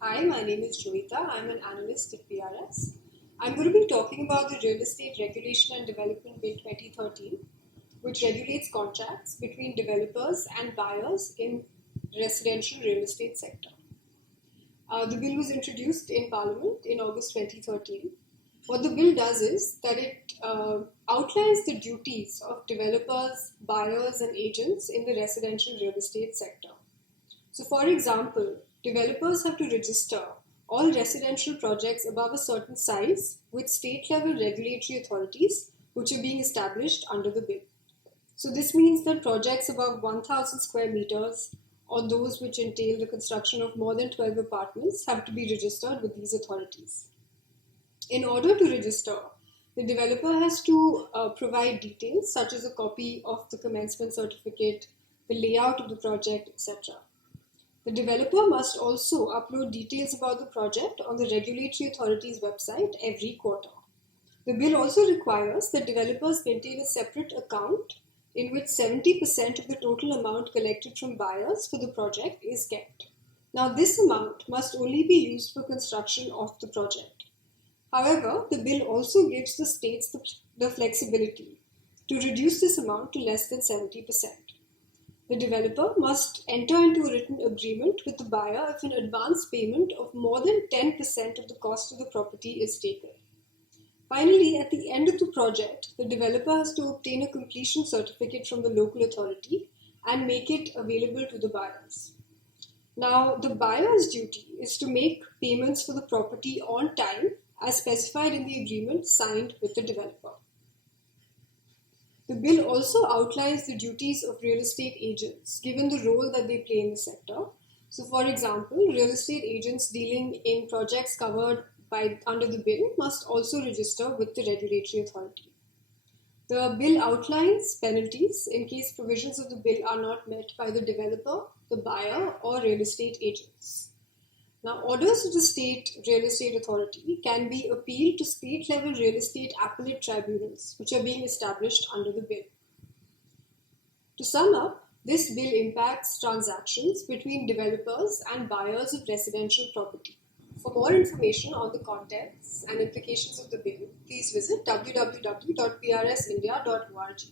Hi, my name is Joita. I'm an analyst at PRS. I'm going to be talking about the Real Estate Regulation and Development Bill 2013, which regulates contracts between developers and buyers in residential real estate sector. The bill was introduced in Parliament in August 2013. What the bill does is that it outlines the duties of developers, buyers, and agents in the residential real estate sector. So, for example, developers have to register all residential projects above a certain size with state level regulatory authorities which are being established under the bill. So, this means that projects above 1000 square meters or those which entail the construction of more than 12 apartments have to be registered with these authorities. In order to register, the developer has to provide details such as a copy of the commencement certificate, the layout of the project, etc. The developer must also upload details about the project on the regulatory authority's website every quarter. The bill also requires that developers maintain a separate account in which 70% of the total amount collected from buyers for the project is kept. Now, this amount must only be used for construction of the project. However, the bill also gives the states the flexibility to reduce this amount to less than 70%. The developer must enter into a written agreement with the buyer if an advance payment of more than 10% of the cost of the property is taken. Finally, at the end of the project, the developer has to obtain a completion certificate from the local authority and make it available to the buyers. Now, the buyer's duty is to make payments for the property on time as specified in the agreement signed with the developer. The bill also outlines the duties of real estate agents, given the role that they play in the sector. So, for example, real estate agents dealing in projects covered under the bill must also register with the regulatory authority. The bill outlines penalties in case provisions of the bill are not met by the developer, the buyer, or real estate agents. Now, orders of the state real estate authority can be appealed to state level real estate appellate tribunals, which are being established under the bill. To sum up, this bill impacts transactions between developers and buyers of residential property. For more information on the contents and implications of the bill, please visit www.prsindia.org.